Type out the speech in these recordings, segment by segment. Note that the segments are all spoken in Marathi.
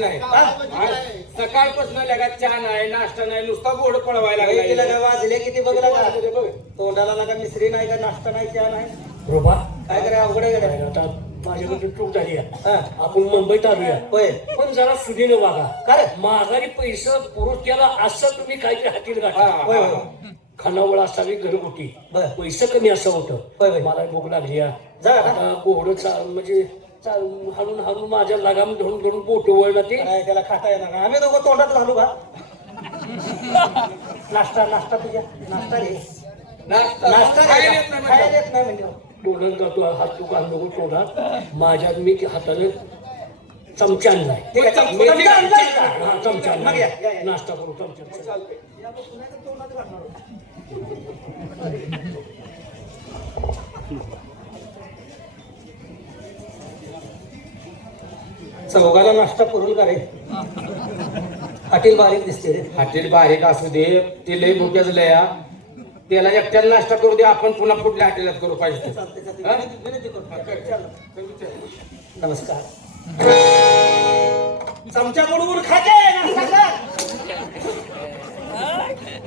चहाच नाही. सकाळपासून लगात चहा नाही, नाश्ता नाही, नुसता गोड पळवायला लागला. वाजले किती बघला का तोंडाला लागा मिसरी नाही का नाश्ता नाही चहा नाही. रोबा काय करा अवघड आहे. आता माझ्याकडे चूक झाली आहे. आपण मुंबईत आलोया. होय पण जरा सुधीनं वागा. काय माघारी पैसा पुरुष केला असं तुम्ही काहीतरी हातील गाठा. होय होय खानावळ असावी घरगुती. बर. पैसे कमी असं होय, होतं. होय. मला भूक लागली आहे. जा का? आता गोड म्हणजे हळून हळून माझ्या लगाम धरून धरून बोट वळला ते. काय त्याला खाता येणार नाही. आम्ही दोघं तोंडात घालू का नाश्ता नाश्ता तुझ्या नाश्ता रे नाश्ता खायला येत नाही खायला म्हणजे. येत नाही म्हणजे तोंडात जातो हात तू घाल नको तोंडात. माझ्यात मी हाताने चमचा आणलाय. ठीक आहे, चमचा आणलाय का? हा, चमचा मग आणलाय. या. नाश्ता करू चमचा. चौघाला नाश्ता पुरल का रे हॉटेल बारीक दिसते रे. हॉटेल बारीक असू दे, ते लय भुक्याच लय हा. त्याला एकट्याला नाश्ता करू दे, आपण पुन्हा कुठल्या हॉटेलात करू पाहिजे. नमस्कार चमचा बुडवून खाते नाश्ता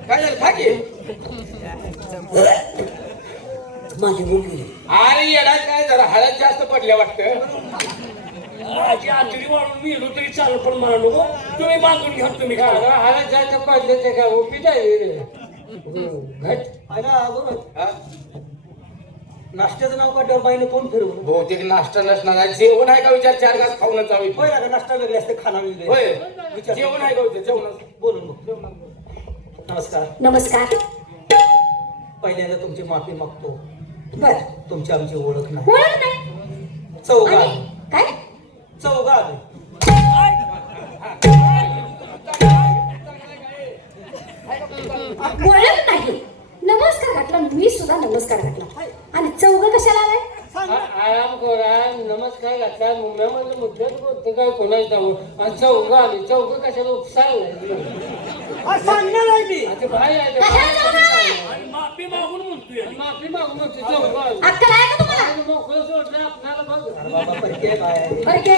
काय झालं खा की. माझी मुलगी आणि येणार काय जरा हळद जास्त पडल्या वाटतं. माझी आतडी वाढून मी गेलो तरी चालू पण मला नको. तुम्ही मागून घ्या तुम्ही खा. हळद जास्त पडलं ते काय ओपीत आहे रे. घट. आहे ना बरोबर नाश्त्याचं नाव काढल्यावर बाईने कोण फिरवलं बहुतेक नाश्ता नसणार. जेवण आहे का विचार, 4 घास खाऊन जावी. होय ना नाश्ता वेगळे असते खाना वेगळे होय विचार. जेवण आहे का विचार, जेवण बोलून बघ. नमस्कार नमस्कार. पहिल्यांदा तुमची माफी मागतो. बर तुमची आमची ओळख नाही. ओळख नाही. चौघा आणि काय चौघा आले. ओळख नाही. नमस्कार घातला मी सुद्धा नमस्कार घातला. आणि चौघ कशाला आलाय? आराम करा. नमस्कार घातला. मुंबईमध्ये मुद्द्यात बोलते काय कोणाच नाव. आणि चौघ आली. चौघ कशाला उपसायला सांगणार आहे मी आता बाय आहे. कशाला चौघ आलाय? आणि माफी मागून म्हणतोय. माफी मागू म्हणते चौघ आली. अक्कल आहे का तुम्हाला? मोकळं सोडलं आपल्याला बघ. अरे बाबा परिचय काय बरं के?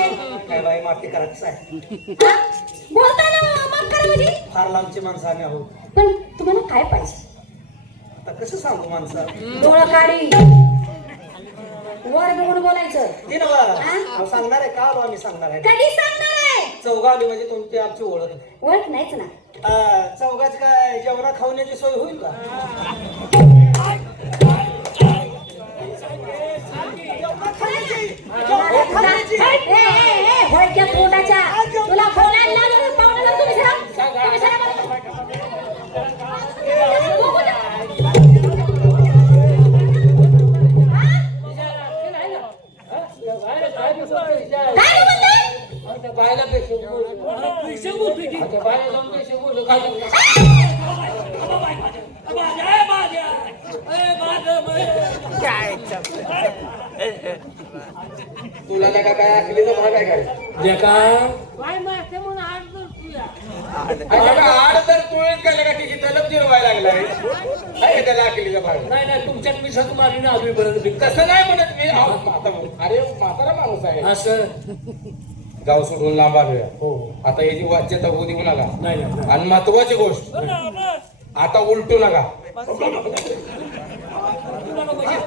काय बाई माफी करायचं आहे. हा? बोलताना माफ करा म्हणजे? फार लांबची माणसं आम्ही आहोत. पण तुम्हाला काय पाहिजे? आता कसं सांगू माणसं डोळं काढी वर बघून बोलायचं. ते ना सांगणार आहे का आलो आम्ही सांगणार आहे. कधी सांगणार आहे? चौघा आली म्हणजे तुमची आमची ओळख. ओळख नाहीच ना. चौघाच काय जेवणा खावण्याची सोय होईल का? होळक्या पोटाच्या तुला बोलायला लागलं पाहुण्याला तुम्ही बायला पैसे बायला जाऊन पैसे बोलू काय तुला नका काय आखलीचा भाग आहे काय आड तर तुळेच काय लगा तिची तलब जिरवायला लागलाय. काय त्याला आखलीचा भाग नाही नाही तुमच्यात मी सगळं मारीन आजूपर्यंत तसं नाही म्हणत मी. अरे म्हातारा माणूस आहे. असं गाव सोडून लांब आलोय. हो आता याची वाच्यता होऊ देऊ नका. नाही नाही आणि महत्वाची गोष्ट आता उलटू नका.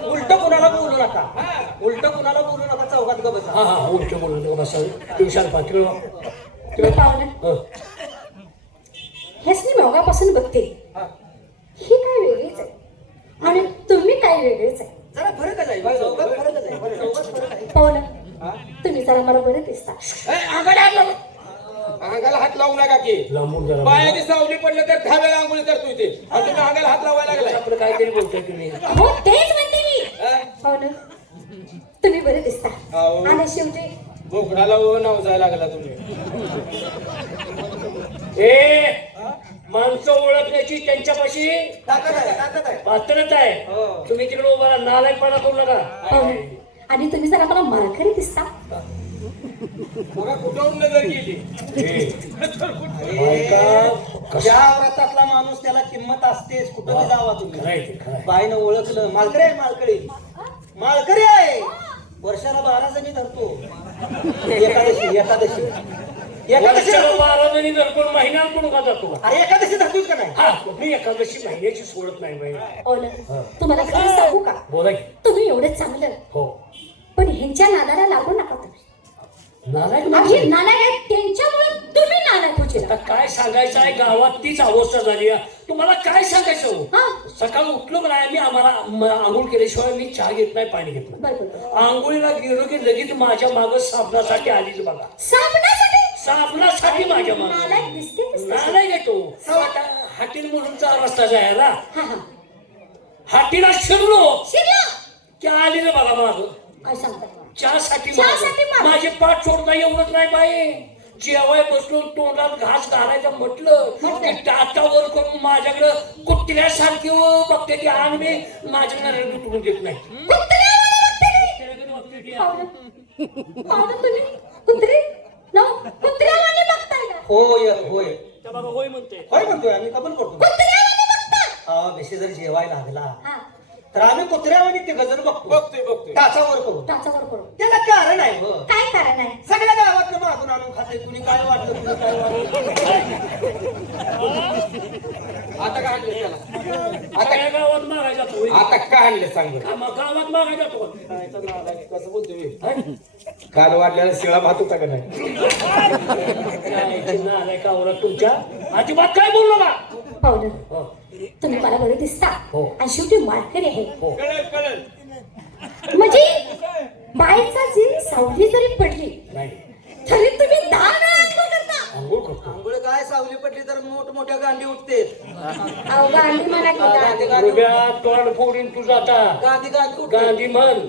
उलट कुणाला बोलू नका. उलट कुणाला बोलू नका. चौघात ग बसा. हा हा उलट बोलून बसावे. तुम्ही शांत पाहुणे हेच मी मगापासून बघते. ही काय वेगळीच आहे आणि तुम्ही काय वेगळीच आहे. जरा फरकच आहे. चौघात फरकच आहे. चौघात फरक आहे. पाहुणे तुम्ही जरा मला बरं दिसता. अंगाला हात लावू नका की. लांबून जरा पायाची सावली पडलं तर 10 वेळा आंघोळी करतो इथे. आणि तुम्ही अंगाला हात लावायला लागलाय. आपलं काहीतरी बोलतोय तुम्ही. हो तेच म्हणते मी. पाहुणे तुम्ही बरे दिसता. अहो. आणि शेवटी बोकडाला नाव जायला लागला तुम्ही. ए माणसं ओळखण्याची त्यांच्यापाशी ताकद आहे. ताकद आहे. पात्रता आहे. हो. तुम्ही तिकडे उभा नालायकपणा करू नका. पाहुणे आणि तुम्ही जरा मला माळकरी दिसता. बघा कुठून नजर गेली. ज्या व्रतातला माणूस त्याला किंमत असतेच. कुठं जावा तुम्ही. खरंय ते, खरंय. बाईनं ओळखलं. मालकरी आहे. मालकरी मालकरी आहे. वर्षाला 12 जणी धरतो. एकादशी एकादशी एकादशी वर्षाला धरतो? 12 जणी दरकोण महिन्याला कोण का जातो का? अरे एकादशी धरतोस का नाही? हा मी एकादशी महिन्याची सोडत नाही बाई. ओलं तुम्हाला खरं सांगू का बोला की. तुम्ही एवढं चांगलं हो पण ह्यांच्या नादाला लागू नका तुम्ही नालायक आधी नाही. नालायक आहेत त्यांच्यामुळे तुम्ही नालायक आता होशील काय सांगायचं आहे गावात तीच अवस्था झाली आहे. तुम्हाला काय सांगायचं हो? हा सकाळी उठलो का नाही मी आंघोळ केल्याशिवाय मी चहा घेत नाही पाणी घेत नाही. बरोबर आंघोळीला गेलो की लगेच माझ्या माग साबणासाठी आलीच बघा. साबणासाठी माझ्या माग नालायक दिसते दिसते. नाही घेतो आता हाटील म्हणूनचा रस्ता जायला हा हा हाटीला शिरलो शिरला की आली रे बघा माग काय सांगता चहासाठी चहासाठी मागं. माझे पाठ सोडता एवढंच नाही बाई जेवाय बसलो तोंडात घास घालायचं म्हटलं की टाचावर करून माझ्याकडं कुत्र्यासारखी बघते की आणि मी माझ्याकडे तुटून देत नाही. पाहुणं तुम्ही कुत्री न कुत्र्यावाने बघताय का होय होय त्या बाबा होय म्हणते. होय म्हणतोय आम्ही कबूल करतो. कुत्र्यावाने बघता बेशी जर जेवायला लागला हा तर आम्ही कुत्र्यावानी ते गजर बघतोय टाचावर करू. टाचावर करू त्याला कारण आहे हो. काय कारण आहे सगळ्या गावातलं मागून आणून खाते कुणी काय वाटलं कुणी काय वाटलं. आता काय आणलं त्याला? आता या गावात मागायचा तो आता काय आणलं सांग बरं. गावात मागायचा तो कसं बोलतोय काल वाढलेला शिळा भात होता का नाही? नालायकावर तुमच्या अजिबात काय बोललो का पाहुणं हो. तुम्ही मला बरं दिसता हो. आणि शेवटी माळकरी आहे हो. म्हणजे बाहेरचा जी सावली जरी पडली नाही तरी तुम्ही 10 वेळा आंघोळ करता आंघोळ करतो. आंघोळ काय सावली पडली तर मोठमोठ्या गांडी उठते. अहो गांधी म्हणा की गांधी. रुब्या तोंड फोडीन तू जाता गांधी गांधी उठते. गांधी म्हण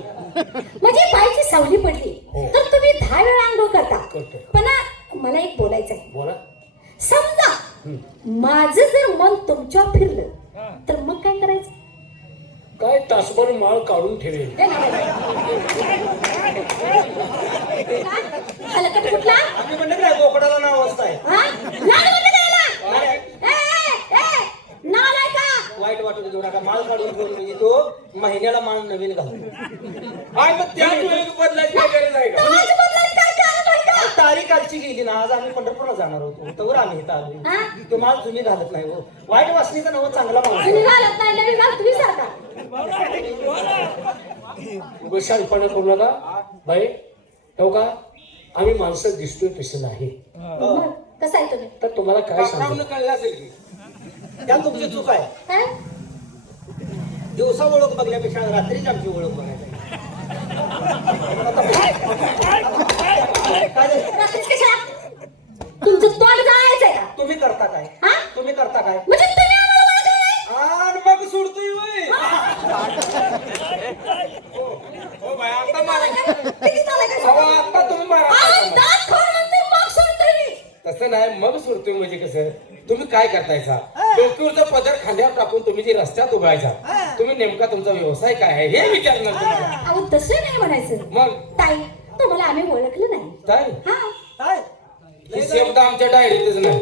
म्हणजे बाईची सावली पडली हो. तर तुम्ही 10 वेळा आंघोळ करता करतो. पण मला एक बोलायचं आहे बोला समजा माझं जर मन तुमच्यावर फिरलं तर मग काय करायचं काय तासभर माळ काढून ठेवेल. हलकट कुठला आम्ही म्हणलं काय बोकडाला नाव असताय. हा? लाड म्हणलं त्याला. ए, नालायका. वाईट वाटून देऊ नका. माळ काढून ठेवून म्हणजे तो महिन्याला माळ नवीन घाल. आणि मग त्याच वेळेस बदलायची काय गरज आहे का? आज बदलायचं काय कारण आहे का? तारीख कालची गेली ना आज आम्ही पंढरपूरला जाणार होतो तवर आम्ही इथं आलो. हा? तो माल तुम्ही घालत नाही हो. वाईट वासनीचा नव चांगला माल तुम्ही घालत नाही नवीन घाल तुम्ही सारखा शालपणा करू नका बाई ठेव का आम्ही माणसं दिसतोय तसं नाही. मग कसं आहे तुम्ही तर तुम्हाला काय सांगू काकांना कळलं असेल की त्यात तुमची चूक आहे. काय दिवसा ओळख बघण्यापेक्षा रात्रीच आमची ओळख बघायची. काय झालं? रात्रीच कशा तुमचं तोंड जायचंय का तुम्ही करता काय? हा? तुम्ही करता काय? म्हणजे तुम्ही आम्हाला ओळखलं नाही? आणि मग सोडतोय वय. हो बाय आता मारा किती चालाय का? अहो, आता तुम्ही मारा आज दात खाऊन म्हणते मग सोडतोय मी. तसं नाही मग सोडतोय म्हणजे कसं तुम्ही काय करतायचा डोक्यावरचा पदर खांद्यावर टाकून तुम्ही जे रस्त्यात उभायचा तुम्ही नेमका तुमचा व्यवसाय काय आहे हे विचारणार तुम्हाला. अहो तसं नाही म्हणायचं मग ताई तुम्हाला आम्ही ओळखलं नाही काय हा काय? ही शब्द आमच्या डायरीतच नाही.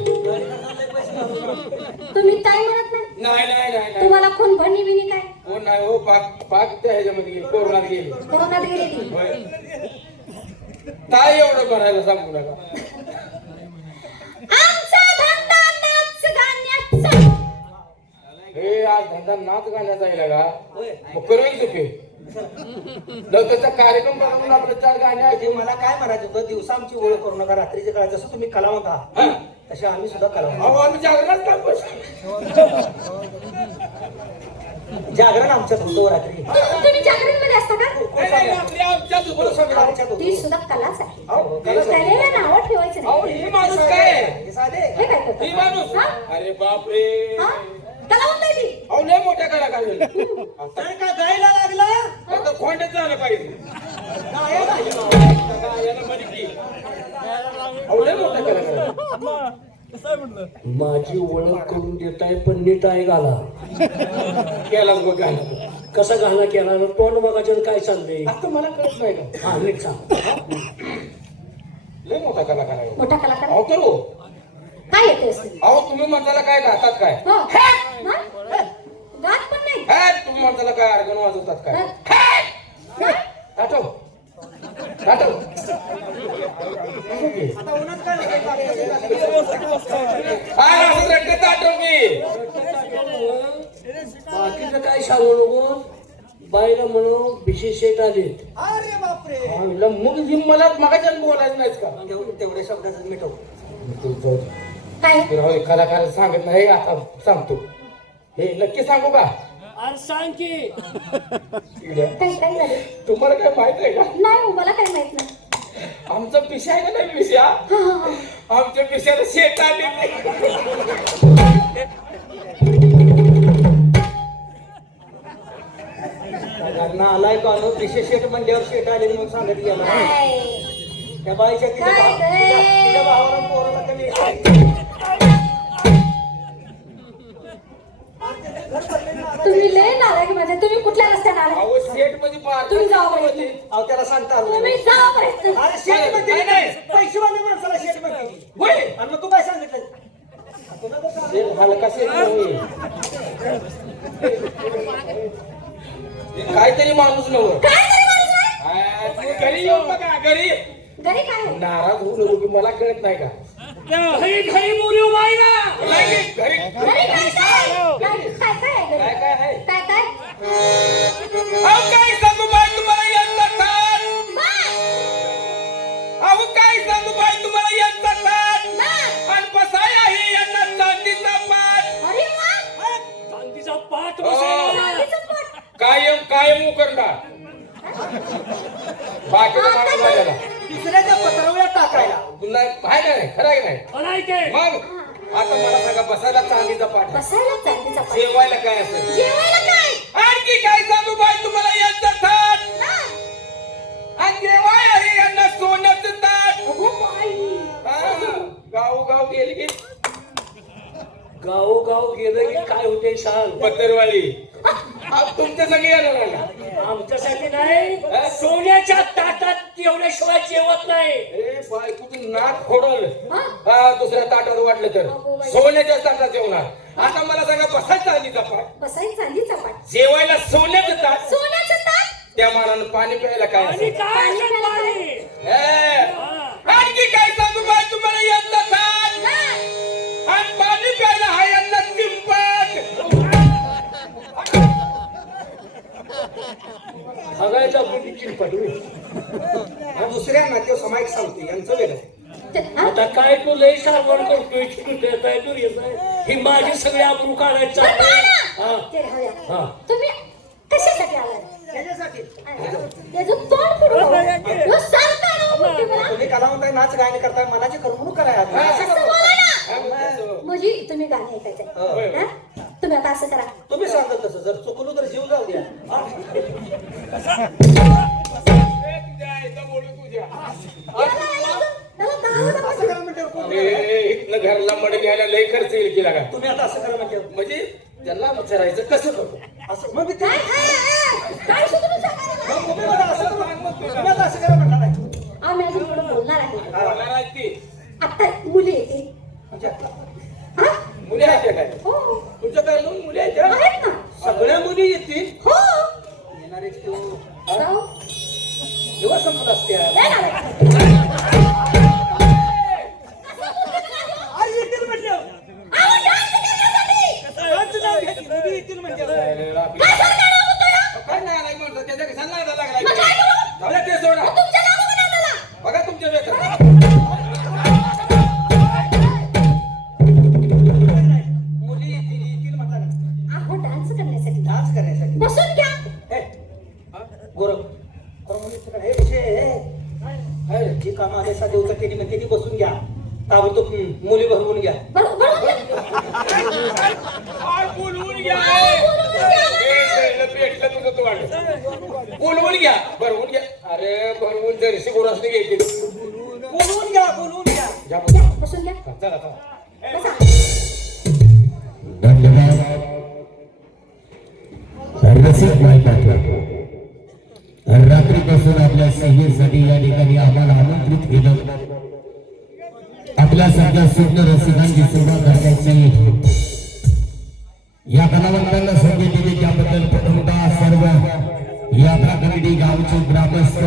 तुम्ही ताई म्हणत नाही नाही नाही नाही नाही तुम्हाला कोण भणी बिनी काय कोण नाही हो पाक पाक त्या ह्याच्यामध्ये गेली कोरोनात गेली कोरोनात गेली ती होय. काय एवढं करायला सांगू नका. आमचा धंदा नाच गाण्याचा हे आज धंदा नाच गाण्याचा आहे का होय. मग करूया चुके त्याचा कार्यक्रम बनवून आपलं 4 गाणे ते ऐकून मला काय म्हणायचं होतं दिवसा आमची ओळख करू नका रात्रीच्या काळात जसं तुम्ही कलावंत आहात हा. तसे आम्ही सुद्धा कलावंत अहो आम्ही जागरणाच टाकतो. जागरण आमच्यात होतो रात्री. तुम्ही जागरण मध्ये असता का नाही, नाही, आपली आमच्याच होतं. स्वामी आमच्यात होतो. ती सुद्धा कलाच आहे अहो, त्याला नावं ठेवायचं अहो, नाही ही माणूस काय आहे? हे साधे. हे काय करतात? ही माणूस हा? अरे बापरे हा? कलावंत आहे ती अहो लय मोठ्या कलाकार झाले. तर का गायला लागला आता खोंड्यात झालं पाहिजे गायला. याला बरी की. अहो लय मोठ्या कलाकार झाले. माझी ओळख करून देताय पण नीट आहे घाला. केलाच बघ गाणं. कसा घाला केला ना तोंड बघायचं काय चाललंय आता मला कळत नाही का हा नीट सांग. लय मोठा कलाकार आहे मोठा कलाकार अहो तर हो. काय येते असं अहो तुम्ही म्हणताला काय गातात काय हो हा? गात पण नाही तुम्ही म्हणताला काय अर्गण वाजवतात काय हा? आठव ताटव. आता उन्हात काय होतंय? हा, असं रडते ताटव मी. बाकीचं काय सांगू नको. बाईला म्हणू विशेष शेट आलेत. अरे बापरे. म्हणलं, मग जी मला मगाच्या बोलायचं नाहीच का तेवढ्या शब्दाचं मिठव. तू जाऊ दे. काय तू राहू दे, कलाकार सांगत नाही आता सांगतो. हे नक्की सांगू का अरे सांग की. काय काय झालं तुम्हाला काय माहित आहे का नाही हो, मला काय माहित नाही. आमचा पिशा आहे का नाही पिशा हा, हा, हा. आमच्या पिशाला शेत आली आलाय का विशेष शेट म्हणल्यावर शेट आले म्हणून सांगत गेला. काय? त्या बाईच्या काय रे? तिच्या भावाला पोराला कमी तुम्ही लय नालायक माझे. तुम्ही कुठल्या रस्त्याने आले? अहो शेट मध्ये पार तुम्ही जावा बरं. अहो त्याला सांगता आलं तुम्ही नाही. जावा बरं. अरे शेट म्हणते नाही, नाही. पैसेवाले माणसाला शेट म्हणते. होय आणि मग तू काय सांगितलं? कोणाला सांग- शेत हलका शेत नाही. काहीतरी माणूस नव्हतं काय तरी माणूस आहे? तुम्ही घरी येऊ बघा घरी घरी काय? नाराज होऊ नको की मला कळत नाही का घरी घरी बोलू बाई ना. घरी घरी काय काय? काय काय आहे घरी? काय काय आहे काय काय? अहो काय सांगू बाई तुम्हाला यांचा थाट बाय, अहो काय सांगू बाई तुम्हाला यांचा थाट बाय. आणि बसाय आहे यांना चांदीचा पाठ अरे वा. चांदीचा पाठ बसायला. चांदीचं पोट. कायम कायम उकरणार बाकीचा माणूस झालेला दुसऱ्याच्या पत्रावळ्या टाकायला. तुला आहे का नाही खरं आहे का नाही म्हणायचे. मग आता मला सांगा बसायला चांदीचा पाठ आहे. बसायला चांदीचा पोट. जेवायला काय असेल जेवायला काय? आणखी काय सांगू बाई तुम्हाला यांचा थाट हा. आणि जेवाय आहे यांना सोन्याचं ताट अगो बाई. गाव गेली की गावोगाव गेलं की काय होते सांग. पत्तरवाली तुमच्या सगळे येणार ना आमच्यासाठी नाही. सोन्याच्या ताटात एवढ्याशिवाय जेवत नाही. ए बायकोचं नाक फोडल हा? हा दुसऱ्या ताटात वाटलं तर अगो बाई. सोन्याच्या ताटात जेवणार आता मला सांगा बसायचं चांदीचा पाठ बसायला चांदीचा पाट. जेवायला सोन्याचं ताट सोन्याचं ताट. त्या मानानं पाणी प्यायला काय आणि असेल? काय असेल पाणी? ए, आणखी काय सांगू बाई तुम्हाला यांचा ताट आणि पाणी प्यायला हा यांना चिंपट बघायचा आपण चिरपट. दुसऱ्यांना ते समायिक सांगते यांचं वेगळं. हा? आता काय तू लय सारवण करतोय. तू येत आहे तू येत आहे. ही माझी सगळी आबरू काढायचं बरं, बरं आहे. ना. हा. ते राहूया. हा. तुम्ही कशासाठी आलाय? त्याच्यासाठी त्याचं तोंड फोडू नको. ह्यो सांगता ना म्हणते मला. तुम्ही कलावंत आहे, नाच गायन करताय, मनाची करमणूक करायला. असं बोला ना. हा, मग तसं. म्हणजे तुम्ही गाणं ऐकायचंय. होय. हा? तुम्ही आता असं करा. तुम्ही सांगत तसं जर चुकलो तर जीव जाऊ द्या. ए, तुझ्या आईचा बोलू तुझ्या त्याला दहा असं करा म्हणते कोण? ए, इथनं घरला मड घ्यायला लय खर्च येईल की लागा तुम्ही आता असं करा म्हणते म्हणजे त्यांना विचारायचं कसं करतो असं मग मी काय ते- काय सुद्धा सांगा. मग तुम्ही मला असं करा. तुम्ही आता असं करा म्हणणार आहे. आम्ही अजून थोडं बोलणार आहे. बोलणार आहेत ती. आता मुली येते. म्हणजे हा? मुली आहेत त्या काय हो. तुमच्या काय दोन मुली आहेत त्या? आहेत ना. सगळ्या मुली येतील हो. येणारे जाऊ. दिवस संपत असते. लय नालायक. आज येतील म्हटलं. अहो, dance करण्यासाठी. आज नाव घ्यायची, मुली येतील म्हणजे. काय सांगता ना म्हणतोय? काय नाही नाही म्हणतो त्याच्या कशाला नादा लागलाय? मग काय करू? जाऊ द्या ते सोडा तुमच्या नावावर का नादाला? बघा तुमच्या बेकार मुली येतील म्हटलं. अहो, dance करण्यासाठी. डान्स करण्यासाठी. बसून घ्या. हे, गोरख. अरे मुलीचं हे विषय आहे. हे, जी कामं आलेसा देवचा केली म्हणते ती बसून घ्या. ताबडतोब मुली भरवून घ्या. बरोबर. काय बोलवून घ्या बोलवून घ्या. ए, पेटलं तुझं तू वाटत बोलवून घ्या भरवून घ्या अरे भरवून जरशी गोरासने घ्यायची बोलवून घ्या, बोलवून घ्या. घ्या बोलवून. बसून घ्या. चला चला बसा. धन्यवाद रसिक मायबाप रात्रीपासून आपल्या सह्यसाठी या ठिकाणी आम्हाला आमंत्रित केलं आपल्यासारख्या सुंदर रसिकांची सेवा करण्याची या कलावंतांना संधी दिली त्याबद्दल प्रथमतः सर्व यात्रा कमिटी गावचे ग्रामस्थ